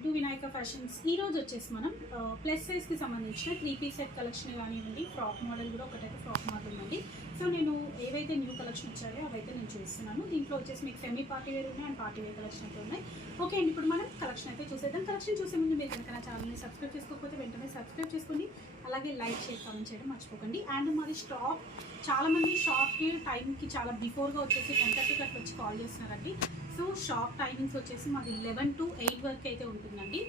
Welcome to Vinayaka fashions. ఈ రోజు వచ్చేసి మనం ప్లస్ సైజ్కి సంబంధించిన 3-piece సెట్ కలెక్షన్ కానివ్వండి, ఫ్రాక్ మోడల్ కూడా ఒకటైతే ఫ్రాక్ మోడల్ ఉందండి. సో నేను ఏవైతే న్యూ కలెక్షన్ వచ్చాయో అవైతే నేను చూస్తున్నాను. దీంట్లో వచ్చేసి మీకు సెమీ పార్టీ వేర్ ఉన్నాయి అండ్ పార్టీ వేర్ కలెక్షన్ అయితే ఉన్నాయి. ఓకే అండి, ఇప్పుడు మనం కలెక్షన్ అయితే చూసేద్దాం. కలెక్షన్ చూసే ముందు మీరు కనుక నా ఛానల్ని సబ్స్క్రైబ్ చేసుకోకపోతే వెంటనే సబ్స్క్రైబ్ చేసుకోండి. అలాగే లైక్, షేర్, కామెంట్ చేయడం మర్చిపోకండి. అండ్ మరి స్టాక్ చాలామంది షాప్కి టైంకి చాలా బిఫోర్గా వచ్చేసి 10:30కి అట్లా వచ్చి కాల్ చేస్తున్నారండి. సో షాప్ టైమింగ్స్ వచ్చేసి మాది 11 to 8 వరకు అయితే ఉంటుందండి.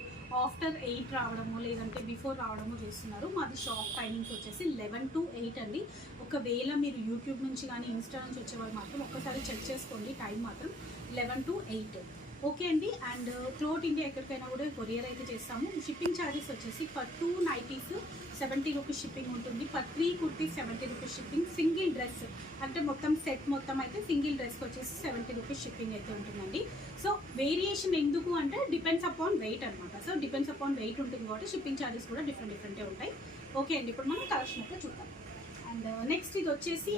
ఆఫ్టర్ 8 రావడము లేదంటే బిఫోర్ రావడము చేస్తున్నారు. మాది షాప్ టైమింగ్స్ వచ్చేసి 11 to 8 అండి. ఒకవేళ మీరు యూట్యూబ్ నుంచి కానీ ఇన్స్టా నుంచి వచ్చేవాళ్ళు మాత్రం ఒక్కసారి చెక్ చేసుకోండి. టైం మాత్రం 11 to 8. ఓకే అండి. అండ్ త్రూఅవుట్ ఇండియా ఎక్కడికైనా కూడా కొరియర్ అయితే చేస్తాము. షిప్పింగ్ ఛార్జెస్ వచ్చేసి ఫర్ 2 నైటీస్ 70 రూపీస్ షిప్పింగ్ ఉంటుంది. For 3 kurtis 70 rupees shipping. Single dress అంటే మొత్తం సెట్ మొత్తం అయితే సింగిల్ డ్రెస్కి వచ్చేసి 70 రూపీస్ షిప్పింగ్ అయితే ఉంటుందండి. సో వేరియేషన్ ఎందుకు అంటే డిపెండ్స్ అపాన్ వెయిట్ అనమాట. సో డిపెండ్స్ అపాన్ వెయిట్ ఉంటుంది కాబట్టి షిప్పింగ్ ఛార్జెస్ కూడా డిఫరెంటే ఉంటాయి. ఓకే అండి, ఇప్పుడు మనం కలెక్షన్ అయితే చూద్దాం. అండ్ నెక్స్ట్ ఇది వచ్చేసి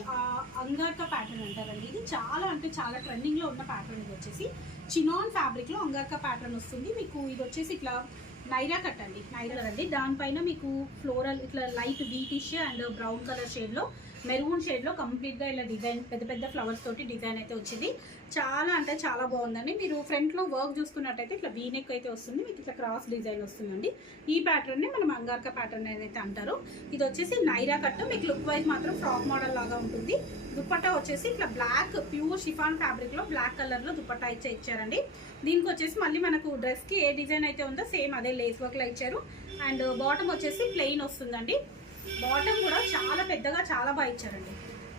అంగార్కా ప్యాటర్న్ అంటారండి. ఇది చాలా అంటే చాలా ట్రెండింగ్లో ఉన్న ప్యాటర్న్. ఇది వచ్చేసి చినాన్ ఫ్యాబ్రిక్లో అంగార్కా ప్యాటర్న్ వస్తుంది. మీకు ఇది వచ్చేసి ఇట్లా నైరా కట్ అండి, నైరా అండి. దానిపైన మీకు ఫ్లోరల్ ఇట్లా light whitish and brown colour షేడ్లో, మెరూన్ షేడ్లో కంప్లీట్గా ఇలా డిజైన్ పెద్ద పెద్ద ఫ్లవర్స్ తోటి డిజైన్ అయితే వచ్చింది. చాలా అంటే చాలా బాగుందండి. మీరు ఫ్రంట్లో వర్క్ చూసుకున్నట్టయితే ఇట్లా వీనెక్ అయితే వస్తుంది. మీకు ఇట్లా క్రాస్ డిజైన్ వస్తుందండి. ఈ ప్యాటర్న్ని మనం అంగార్కా ప్యాటర్న్ ఏదైతే అంటారో ఇది వచ్చేసి నైరా కట్. మీకు లుక్ వైజ్ మాత్రం ఫ్రాక్ మోడల్ లాగా ఉంటుంది. దుపట్టా వచ్చేసి ఇట్లా బ్లాక్ ప్యూర్ షిఫాన్ ఫ్యాబ్రిక్లో బ్లాక్ కలర్లో దుపట్టా అయితే ఇచ్చారండి. దీనికి వచ్చేసి మళ్ళీ మనకు డ్రెస్కి ఏ డిజైన్ అయితే ఉందో సేమ్ అదే లేస్ వర్క్లో ఇచ్చారు. అండ్ బాటమ్ వచ్చేసి ప్లెయిన్ వస్తుందండి. బాటమ్ కూడా చాలా పెద్దగా చాలా బాగా ఇచ్చారండి.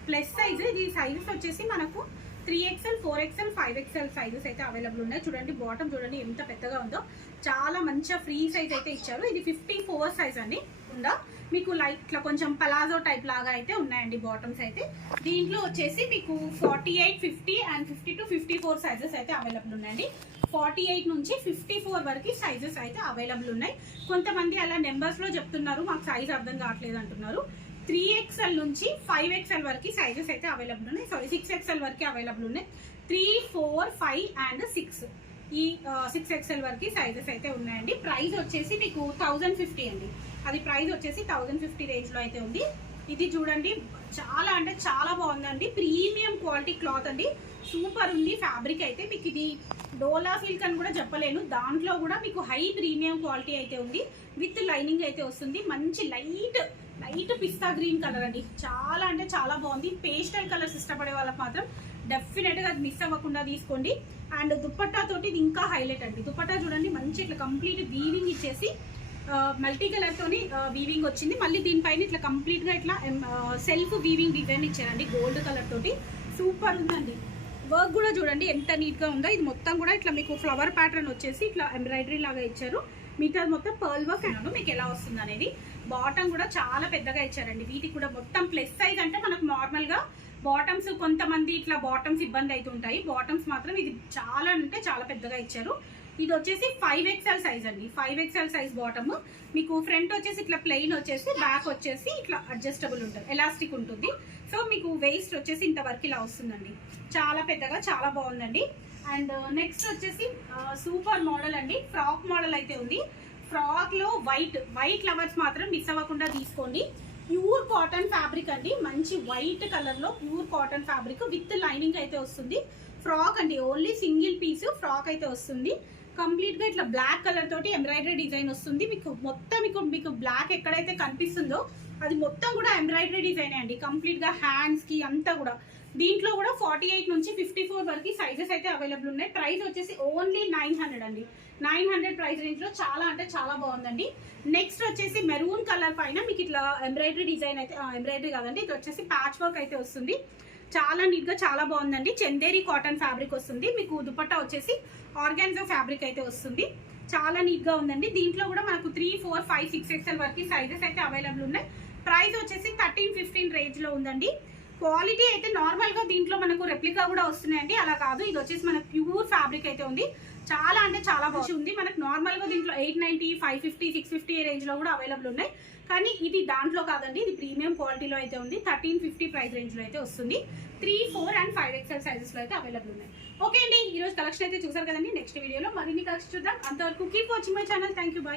ప్లస్ సైజ్ ఇది సైజెస్ వచ్చేసి మనకు 3XL, 4XL, 5XL సైజెస్ అయితే అవైలబుల్ ఉన్నాయి. చూడండి బాటమ్ చూడండి ఎంత పెద్దగా ఉందో. చాలా మంచిగా ఫ్రీ సైజ్ అయితే ఇచ్చారు. ఇది 54 సైజ్ అండి ఉందా. మీకు లైక్ ఇట్లా కొంచెం పలాజో టైప్ లాగా అయితే ఉన్నాయండి బాటమ్స్ అయితే. దీంట్లో వచ్చేసి మీకు 48, 50 అండ్ 50 to 54 సైజెస్ అయితే అవైలబుల్ ఉన్నాయండి. 48 నుంచి 54 వరకు సైజెస్ అయితే అవైలబుల్ ఉన్నాయి. కొంతమంది అలా నెంబర్స్లో చెప్తున్నారు, మాకు సైజ్ అర్థం కావట్లేదు అంటున్నారు. 3XL నుంచి 5XL వరకు సైజెస్ అయితే అవైలబుల్ ఉన్నాయి. సారీ 6XL వరకు అవైలబుల్ ఉన్నాయి. 3, 4, 5 అండ్ 6 ఈ 6XL వరకు సైజెస్ అయితే ఉన్నాయండి. ప్రైస్ వచ్చేసి మీకు 1050 అండి. అది ప్రైస్ వచ్చేసి 1050 రేంజ్లో అయితే ఉంది. ఇది చూడండి చాలా అంటే చాలా బాగుందండి. ప్రీమియం క్వాలిటీ క్లాత్ అండి. సూపర్ ఉంది ఫ్యాబ్రిక్ అయితే. మీకు ఇది డోలా సిల్క్ అని కూడా చెప్పలేను. దాంట్లో కూడా మీకు హై ప్రీమియం క్వాలిటీ అయితే ఉంది. విత్ లైనింగ్ అయితే వస్తుంది. మంచి లైట్ పిస్తా గ్రీన్ కలర్ అండి. చాలా అంటే చాలా బాగుంది. పేస్టల్ కలర్స్ ఇష్టపడే వాళ్ళకి మాత్రం డెఫినెట్గా అది మిస్ అవ్వకుండా తీసుకోండి. అండ్ దుపట్టా తోటి ఇది ఇంకా హైలైట్ అండి. దుపట్టా చూడండి మంచి ఇట్లా కంప్లీట్ వీవింగ్ ఇచ్చేసి మల్టీ కలర్ తోని వీవింగ్ వచ్చింది. మళ్ళీ దీనిపైన ఇట్లా కంప్లీట్ గా ఇట్లా సెల్ఫ్ వీవింగ్ డిజైన్ ఇచ్చారండి గోల్డ్ కలర్ తోటి. సూపర్ ఉందండి. వర్క్ కూడా చూడండి ఎంత నీట్ గా ఉందో. ఇది మొత్తం కూడా ఇట్లా మీకు ఫ్లవర్ ప్యాటర్న్ వచ్చేసి ఇట్లా ఎంబ్రాయిడరీ లాగా ఇచ్చారు. మిగతా మొత్తం పర్ల్ వర్క్ అన్నాను మీకు ఎలా వస్తుంది అనేది. బాటమ్ కూడా చాలా పెద్దగా ఇచ్చారండి. వీటికి కూడా మొత్తం ప్లస్ సైజ్ అంటే మనకు నార్మల్ గా బాటమ్స్ కొంతమంది ఇట్లా బాటమ్స్ ఇబ్బంది అవుతుంటాయి. బాటమ్స్ మాత్రం ఇది చాలా అంటే చాలా పెద్దగా ఇచ్చారు. ఇది వచ్చేసి 5XL సైజ్ అండి. 5XL size bottom. మీకు ఫ్రంట్ వచ్చేసి ఇట్లా ప్లెయిన్ వచ్చేసి, బ్యాక్ వచ్చేసి ఇట్లా అడ్జస్టబుల్ ఉంటుంది, ఎలాస్టిక్ ఉంటుంది. సో మీకు వేస్ట్ వచ్చేసి ఇంతవరకు ఇలా వస్తుందండి. చాలా పెద్దగా చాలా బాగుందండి. అండ్ నెక్స్ట్ వచ్చేసి సూపర్ మోడల్ అండి. ఫ్రాక్ మోడల్ అయితే ఉంది. ఫ్రాక్ లో వైట్ ఫ్లవర్స్ మాత్రం మిస్ అవ్వకుండా తీసుకోండి. ప్యూర్ కాటన్ ఫ్యాబ్రిక్ అండి. మంచి వైట్ కలర్ లో pure cotton fabric with lining అయితే వస్తుంది. ఫ్రాక్ అండి, ఓన్లీ సింగిల్ పీస్ ఫ్రాక్ అయితే వస్తుంది. కంప్లీట్ గా ఇట్లా బ్లాక్ కలర్ తోటి ఎంబ్రాయిడరీ డిజైన్ వస్తుంది. మీకు మొత్తం మీకు బ్లాక్ ఎక్కడైతే కనిపిస్తుందో అది మొత్తం కూడా ఎంబ్రాయిడరీ డిజైన్ అండి. కంప్లీట్ గా హ్యాండ్స్ కి అంతా కూడా. దీంట్లో కూడా 48 నుంచి 54 వరకు సైజెస్ అయితే అవైలబుల్ ఉన్నాయి. ప్రైస్ వచ్చేసి ఓన్లీ 900 అండి. 900 ప్రైస్ రేంజ్ లో చాలా అంటే చాలా బాగుందండి. నెక్స్ట్ వచ్చేసి మెరూన్ కలర్ పైన మీకు ఇట్లా ఎంబ్రాయిడరీ డిజైన్ అయితే, ఎంబ్రాయిడరీ కాదండి ఇది వచ్చేసి ప్యాచ్ వర్క్ అయితే వస్తుంది. చాలా నీట్ గా చాలా బాగుందండి. చందేరి కాటన్ ఫ్యాబ్రిక్ వస్తుంది. మీకు దుపట్టా వచ్చేసి ఆర్గాన్జా ఫ్యాబ్రిక్ అయితే వస్తుంది. చాలా నీట్ గా ఉందండి. దీంట్లో కూడా మనకు 3, 4, 5, 6XL వరకు సైజెస్ అయితే అవైలబుల్ ఉన్నాయి. ప్రైస్ వచ్చేసి 13-15 రేంజ్ లో ఉందండి. క్వాలిటీ అయితే నార్మల్ గా దీంట్లో మనకు రెప్లికా కూడా వస్తున్నాయండి, అలా కాదు. ఇది వచ్చేసి మనకు ప్యూర్ ఫ్యాబ్రిక్ అయితే ఉంది. చాలా అంటే చాలా బాగుంది ఉంది. మనకు నార్మల్గా దీంట్లో 890, 550, 650 రేంజ్లో కూడా అవైలబుల్ ఉన్నాయి. కానీ ఇది దాంట్లో కాదండి, ఇది ప్రీమియం క్వాలిటీలో అయితే ఉంది. 1350 ప్రైస్ రేంజ్లో అయితే వస్తుంది. 3, 4 and 5XL సైజెస్లో అయితే అవైలబుల్ ఉన్నాయి. ఓకే అండి, ఈరోజు కలెక్షన్ అయితే చూసారు కదండి. నెక్స్ట్ వీడియోలో మరిన్ని కలెక్షన్ చూద్దాం. అంతవరకు keep watching my channel. Thank you, bye.